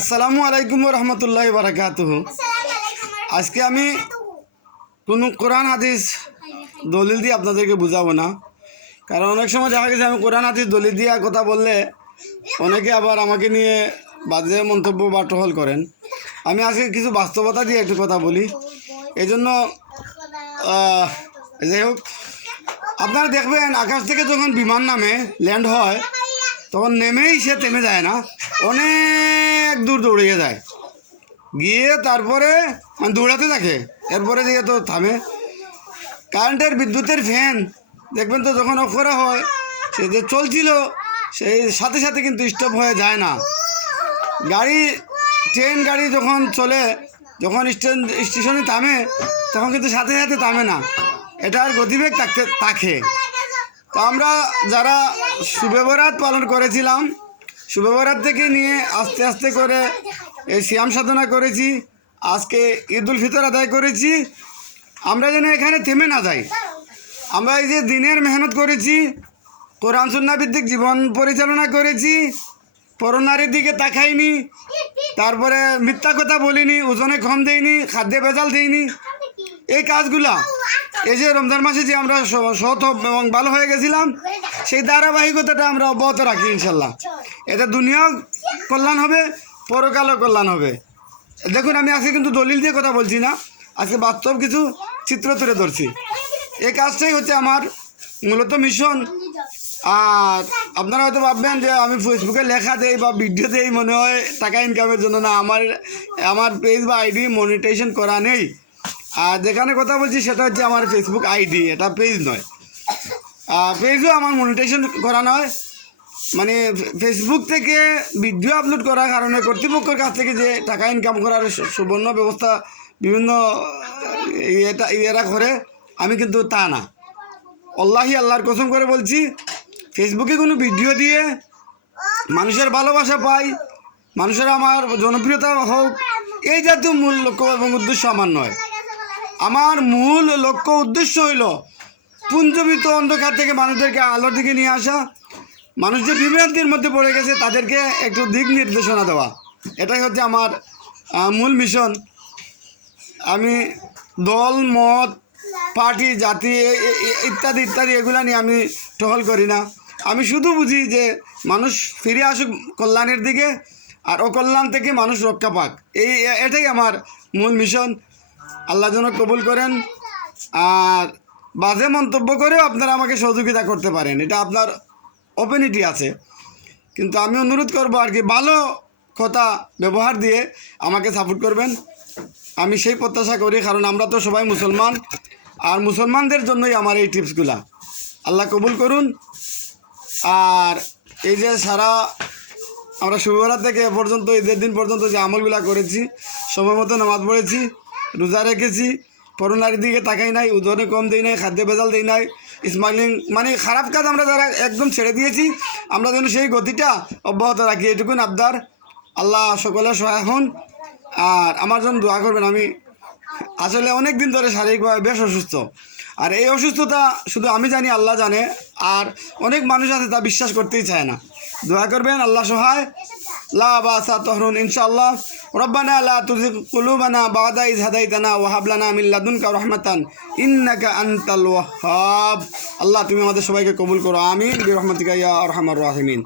আসসালামু আলাইকুম রহমতুল্লাহ বারাকাতুহ। আজকে আমি কোনো কোরআন হাদিস দলিল দিয়ে আপনাদেরকে বুঝাবো না, কারণ অনেক সময় দেখা গেছে আমি কোরআন হাদিস দলিল দিয়ে কথা বললে অনেকে আবার আমাকে নিয়ে বাজে মন্তব্য বা টহল করেন। আমি আজকে কিছু বাস্তবতা দিয়ে একটু কথা বলি। এই জন্য যাই হোক, আপনারা দেখবেন আকাশ থেকে যখন বিমান নামে ল্যান্ড হয় তখন নেমেই সে থেমে যায় না, অনেক দূর দৌড়িয়ে যায়, গিয়ে তারপরে দৌড়াতে থাকে, এরপরে দিয়ে তো থামে। কারেন্টের বিদ্যুতের ফ্যান দেখবেন তো যখন অফ করা হয় সে যে চলছিল সেই সাথে সাথে কিন্তু স্টপ হয়ে যায় না। গাড়ি ট্রেন গাড়ি যখন চলে, যখন স্টেশনে থামে তখন কিন্তু সাথে সাথে থামে না, এটার গতিবেগ থাকে। তো আমরা যারা শুভবরাত পালন করেছিলাম, শুভবরাত থেকে নিয়ে আস্তে আস্তে করে এই সিয়াম সাধনা করেছি, আজকে ঈদ উল ফিতর আদায় করেছি। আমরা যেন এখানে থেমে না যাই। আমরা এই যে দিনের মেহনত করেছি, কোরআন সুন্নাহ ভিত্তিক জীবন পরিচালনা করেছি, পরনারীর দিকে তাকাইনি, তারপরে মিথ্যা কথা বলিনি, ওজনে কম দেইনি, খাদ্যে ভেজাল দেইনি। এই কাজগুলা এই যে রমজান মাসে যে আমরা সৎ এবং ভালো হয়ে গেছিলাম, সেই ধারাবাহিকতাটা আমরা অব্যাহত রাখি ইনশাল্লাহ। এতে দুনিয়াও কল্যাণ হবে, পরকালও কল্যাণ হবে। দেখুন, আমি আজকে কিন্তু দলিল দিয়ে কথা বলছি না, আজকে বাস্তব কিছু চিত্র তুলে ধরছি। এই কাজটাই হচ্ছে আমার মূলত মিশন। আর আপনারা হয়তো ভাববেন যে আমি ফেসবুকে লেখা দেই বা ভিডিও দেই মনে হয় টাকা ইনকামের জন্য। না, আমার পেজ বা আইডি মনিটাইজেশন করা নেই। আর যেখানে কথা বলছি সেটা হচ্ছে আমার ফেসবুক আইডি, এটা পেজ নয়। পেজও আমার মনিটাইজেশন করা নয়, মানে ফেসবুক থেকে ভিডিও আপলোড করার কারণে কর্তৃপক্ষের কাছ থেকে যে টাকা ইনকাম করার সুবর্ণ ব্যবস্থা বিভিন্ন এরা করে, আমি কিন্তু তা না। আল্লাহর কসম করে বলছি, ফেসবুকে কোনো ভিডিও দিয়ে মানুষের ভালোবাসা পাই, মানুষের আমার জনপ্রিয়তা হোক, এই জাতীয় মূল লক্ষ্য এবং উদ্দেশ্য আমার নয়। আমার মূল লক্ষ্য উদ্দেশ্য হইল পুঞ্জবিত অন্ধকার থেকে মানুষদেরকে আলোর দিকে নিয়ে আসা, মানুষ যে বিভ্রান্তির মধ্যে পড়ে গেছে তাদেরকে একটু দিক নির্দেশনা দেওয়া, এটাই হচ্ছে আমার মূল মিশন। আমি দল মত পার্টি জাতি ইত্যাদি ইত্যাদি এগুলা নিয়ে আমি টহল করি না। আমি শুধু বুঝি যে মানুষ ফিরে আসুক কল্যাণের দিকে, আর অকল্যাণ থেকে মানুষ রক্ষা পাক, এটাই আমার মূল মিশন। আল্লাহ যেন কবুল করেন। আর বাজে মন্তব্য করেও আপনারা আমাকে সহযোগিতা করতে পারেন, এটা আপনার ওপেনিটি আছে, কিন্তু আমি অনুরোধ করবো আর কি ভালো কথা ব্যবহার দিয়ে আমাকে সাপোর্ট করবেন, আমি সেই প্রত্যাশা করি। কারণ আমরা তো সবাই মুসলমান, আর মুসলমানদের জন্যই আমার এই টিপসগুলা। আল্লাহ কবুল করুন। আর এই যে সারা আমরা শুভরাত থেকে এ পর্যন্ত ঈদের দিন পর্যন্ত যে আমলগুলা করেছি, সময় মতো নামাজ পড়েছি, রোজা রেখেছি, পরনারীর দিকে তাকাই নাই, ওজনে কম দেই নাই, খাদ্য ভেজাল দেই নাই, স্মাইলিং, মানে খারাপ কাজ আমরা যারা একদম ছেড়ে দিয়েছি, আমরা যেন সেই গতিটা অব্যাহত রাখি, এটুকুন আবদার। আল্লাহ সকলের সহায় হন। আর আমার জন্য দোয়া করবেন। আমি আসলে অনেক দিন ধরে শারীরিকভাবে বেশ অসুস্থ, আর এই অসুস্থতা শুধু আমি জানি, আল্লাহ জানে, আর অনেক মানুষ আছে তা বিশ্বাস করতেই চায় না। দোয়া করবেন, আল্লাহ সহায়। লা বাসা তহরুন ইনশাআল্লাহ। রব্বানা লা তুযিগ কুলুবানা বা'দা ইয হাদাইতানা ওয়া হাব লানা মিন লাদুনকা রাহমাতান ইন্নাকা আনতাল ওয়াহ্হাব। আল্লাহ তুমি আমাদের সবাইকে কবুল করো, আমিন বিরহমাতিকা ইয়া আরহামার রাহিমিন।